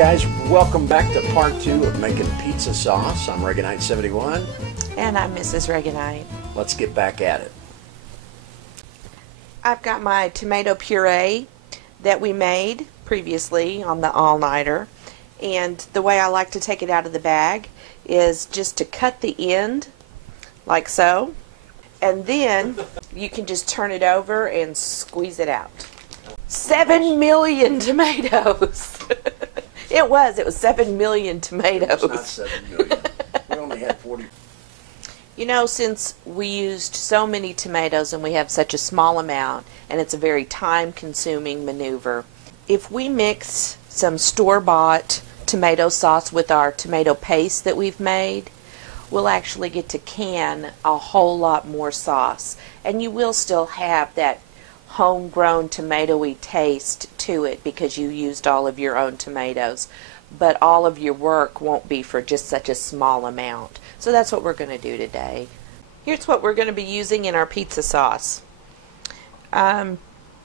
guys, welcome back to part 2 of making pizza sauce. I'm Reaganite 71. And I'm Mrs. Reaganite. Let's get back at it. I've got my tomato puree that we made previously on the all-nighter. And the way I like to take it out of the bag is just to cut the end like so. And then you can just turn it over and squeeze it out. 7 million tomatoes. It was 7 million tomatoes. It's not 7 million. We only had 40. You know, since we used so many tomatoes and we have such a small amount, and it's a very time-consuming maneuver, if we mix some store-bought tomato sauce with our tomato paste that we've made, we'll actually get to can a whole lot more sauce. And you will still have that homegrown tomatoey taste to it because you used all of your own tomatoes, but all of your work won't be for just such a small amount. So that's what we're going to do today. Here's what we're going to be using in our pizza sauce.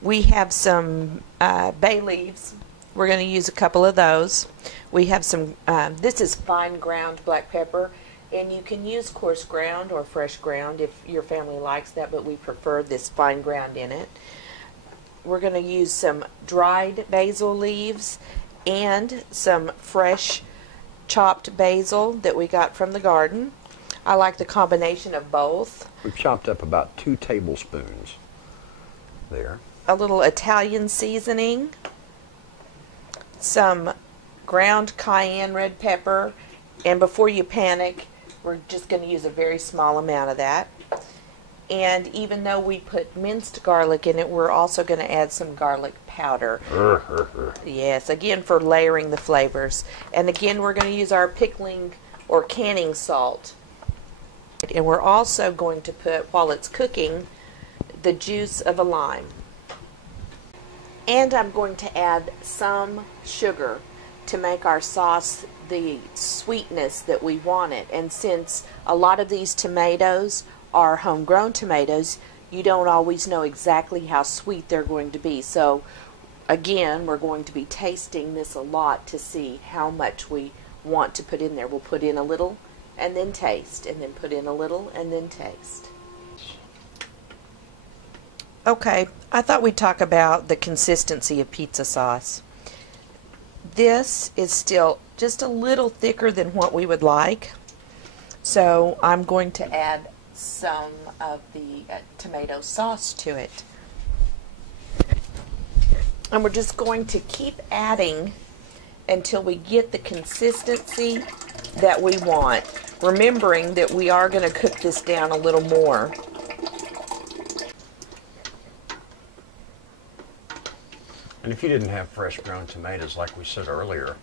We have some bay leaves. We're going to use a couple of those. We have some, this is fine ground black pepper, and you can use coarse ground or fresh ground if your family likes that, but we prefer this fine ground in it. We're going to use some dried basil leaves and some fresh chopped basil that we got from the garden. I like the combination of both. We've chopped up about 2 tablespoons there. A little Italian seasoning, some ground cayenne red pepper, and before you panic, we're just going to use a very small amount of that. And even though we put minced garlic in it, we're also going to add some garlic powder. Yes, again for layering the flavors. And again, we're going to use our pickling or canning salt. And we're also going to put, while it's cooking, the juice of a lime. And I'm going to add some sugar to make our sauce the sweetness that we want it. And since a lot of these tomatoes are homegrown tomatoes, you don't always know exactly how sweet they're going to be. So again, we're going to be tasting this a lot to see how much we want to put in there. We'll put in a little and then taste, and then put in a little and then taste. Okay, I thought we'd talk about the consistency of pizza sauce. This is still just a little thicker than what we would like, so I'm going to add some of the tomato sauce to it. And we're just going to keep adding until we get the consistency that we want, remembering that we are going to cook this down a little more. And if you didn't have fresh grown tomatoes, like we said earlier,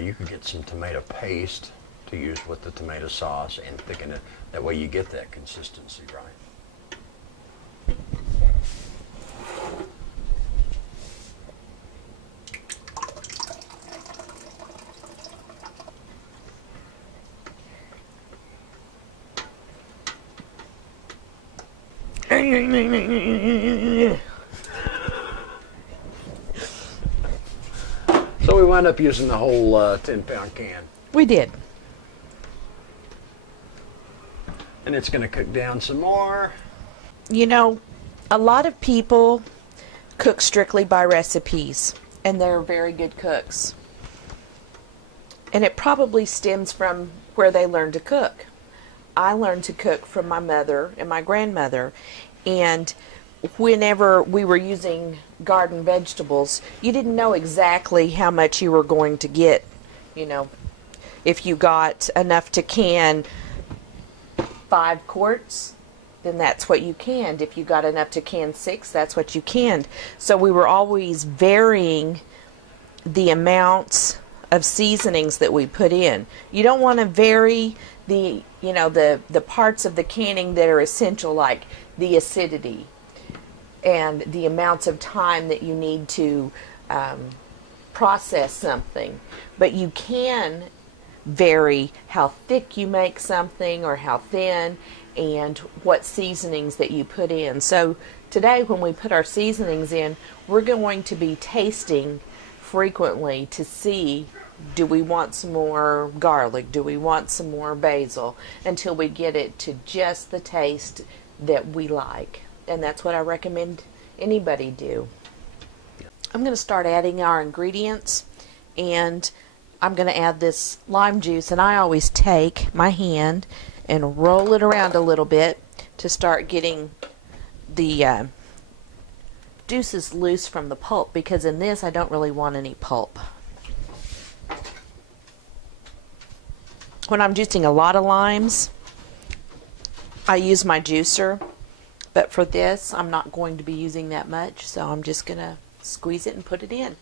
you could get some tomato paste to use with the tomato sauce and thicken it. That way you get that consistency right. So we wound up using the whole 10-pound can. We did. And it's going to cook down some more. You know, a lot of people cook strictly by recipes, and they're very good cooks. And it probably stems from where they learned to cook. I learned to cook from my mother and my grandmother, and whenever we were using garden vegetables, you didn't know exactly how much you were going to get. You know, if you got enough to can 5 quarts, then that's what you canned. If you got enough to can 6, that's what you canned. So we were always varying the amounts of seasonings that we put in. You don't want to vary the, you know, the parts of the canning that are essential, like the acidity and the amounts of time that you need to process something. But you can vary how thick you make something or how thin, and what seasonings that you put in. So today when we put our seasonings in, we're going to be tasting frequently to see Do we want some more garlic? Do we want some more basil? Until we get it to just the taste that we like. And that's what I recommend anybody do. I'm going to start adding our ingredients, and I'm going to add this lime juice, and I always take my hand and roll it around a little bit to start getting the juices loose from the pulp, because in this I don't really want any pulp. When I'm juicing a lot of limes, I use my juicer, but for this I'm not going to be using that much, so I'm just going to squeeze it and put it in.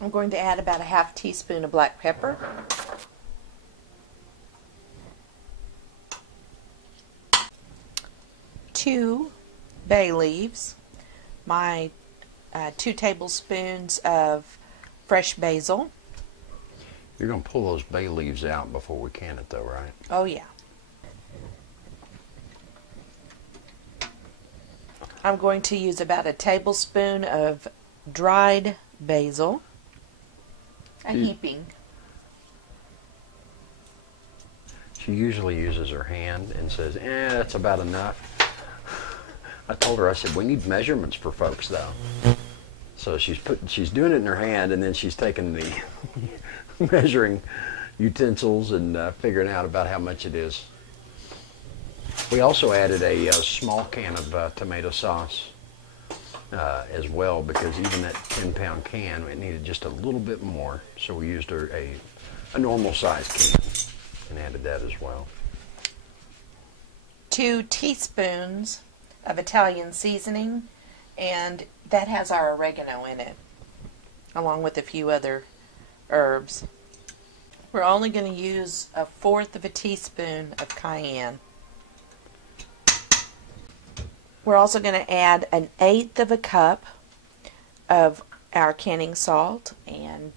I'm going to add about a half teaspoon of black pepper. Two bay leaves, my 2 tablespoons of fresh basil. You're going to pull those bay leaves out before we can it though, right? Oh yeah. I'm going to use about a tablespoon of dried basil. A heaping. She usually uses her hand and says, that's about enough. I told her, I said, we need measurements for folks though. So she's doing it in her hand, and then she's taking the measuring utensils and figuring out about how much it is. We also added a small can of tomato sauce as well, because even that 10-pound can, it needed just a little bit more. So we used a normal size can and added that as well. 2 teaspoons of Italian seasoning, and that has our oregano in it, along with a few other herbs. We're only going to use 1/4 of a teaspoon of cayenne. We're also going to add 1/8 of a cup of our canning salt and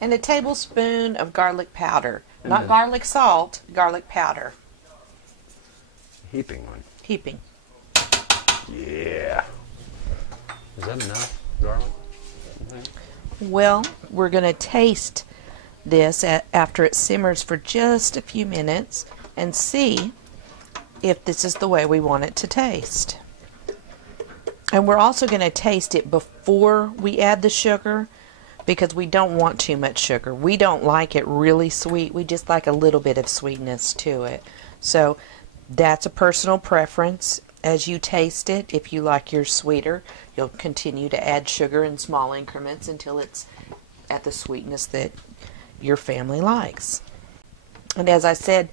a tablespoon of garlic powder. Not garlic salt, garlic powder. Heaping one. Heaping. Yeah. Is that enough garlic? Well, we're going to taste this after it simmers for just a few minutes and see if this is the way we want it to taste. And we're also going to taste it before we add the sugar, because we don't want too much sugar. We don't like it really sweet. We just like a little bit of sweetness to it. So that's a personal preference. As you taste it, if you like yours sweeter, you'll continue to add sugar in small increments until it's at the sweetness that your family likes. And as I said,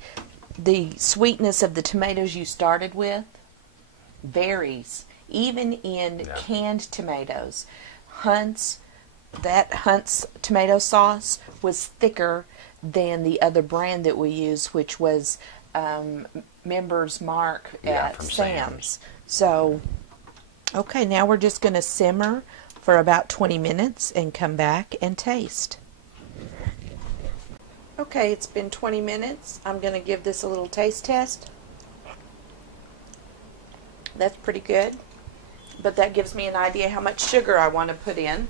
the sweetness of the tomatoes you started with varies, even in canned tomatoes. Hunt's tomato sauce was thicker than the other brand that we use, which was Members Mark at Sam's. So, okay, now we're just going to simmer for about 20 minutes and come back and taste. Okay, it's been 20 minutes. I'm going to give this a little taste test. That's pretty good, but that gives me an idea how much sugar I want to put in.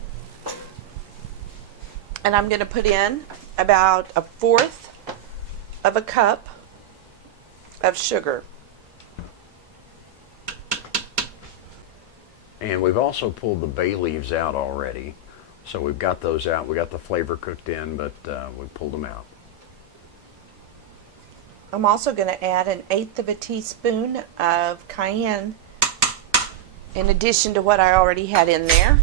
And I'm going to put in about 1/4 of a cup of sugar. And we've also pulled the bay leaves out already. So we've got those out. We got the flavor cooked in, but we pulled them out. I'm also going to add 1/8 of a teaspoon of cayenne in addition to what I already had in there.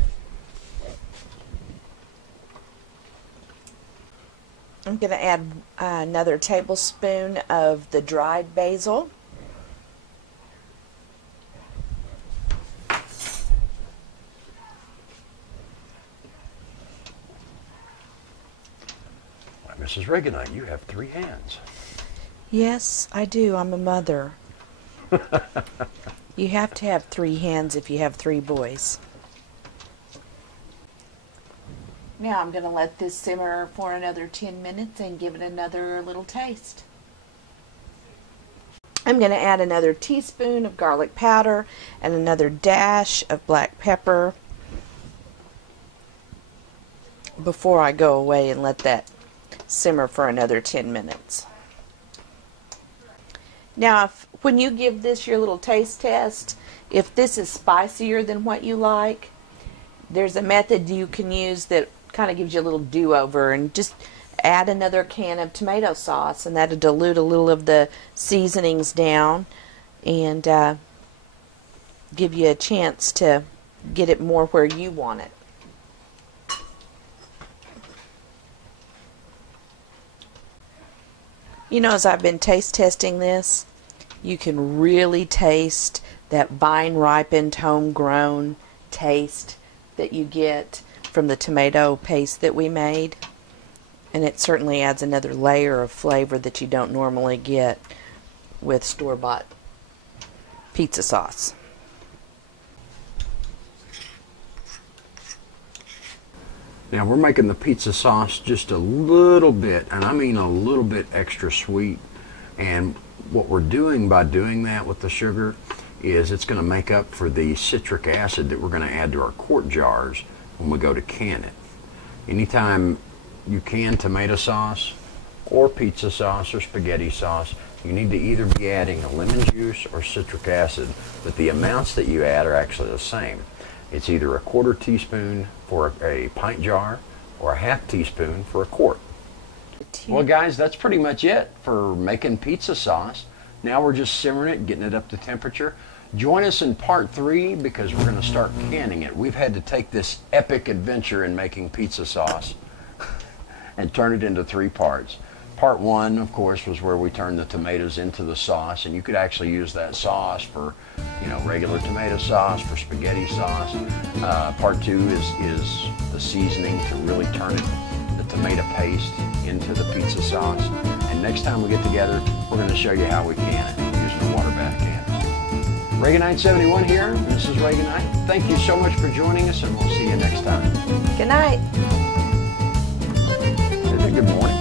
I'm going to add another tablespoon of the dried basil. Mrs. Reaganite, you have 3 hands. Yes, I do. I'm a mother. You have to have 3 hands if you have 3 boys. Now I'm going to let this simmer for another 10 minutes and give it another little taste. I'm going to add another teaspoon of garlic powder and another dash of black pepper before I go away and let that simmer for another 10 minutes. Now, when you give this your little taste test, if this is spicier than what you like, there's a method you can use that kind of gives you a little do-over, and just add another can of tomato sauce, and that'll dilute a little of the seasonings down and give you a chance to get it more where you want it. You know, as I've been taste testing this, you can really taste that vine-ripened, homegrown taste that you get from the tomato paste that we made. And it certainly adds another layer of flavor that you don't normally get with store-bought pizza sauce. Now we're making the pizza sauce just a little bit, and I mean a little bit extra sweet. And what we're doing by doing that with the sugar is it's going to make up for the citric acid that we're going to add to our quart jars when we go to can it. Anytime you can tomato sauce or pizza sauce or spaghetti sauce, you need to either be adding a lemon juice or citric acid, but the amounts that you add are actually the same. It's either a 1/4 teaspoon for a pint jar or a 1/2 teaspoon for a quart. Well guys, that's pretty much it for making pizza sauce. Now we're just simmering it, getting it up to temperature. Join us in part 3 because we're going to start canning it. We've had to take this epic adventure in making pizza sauce and turn it into 3 parts. Part 1, of course, was where we turned the tomatoes into the sauce, and you could actually use that sauce for, you know, regular tomato sauce, for spaghetti sauce. Part 2 is the seasoning to really turn it, the tomato paste, into the pizza sauce. And next time we get together, we're going to show you how we can it using the water bath cans. Reaganite 71 here. This is Reaganite. Thank you so much for joining us, and we'll see you next time. Good night. Good morning.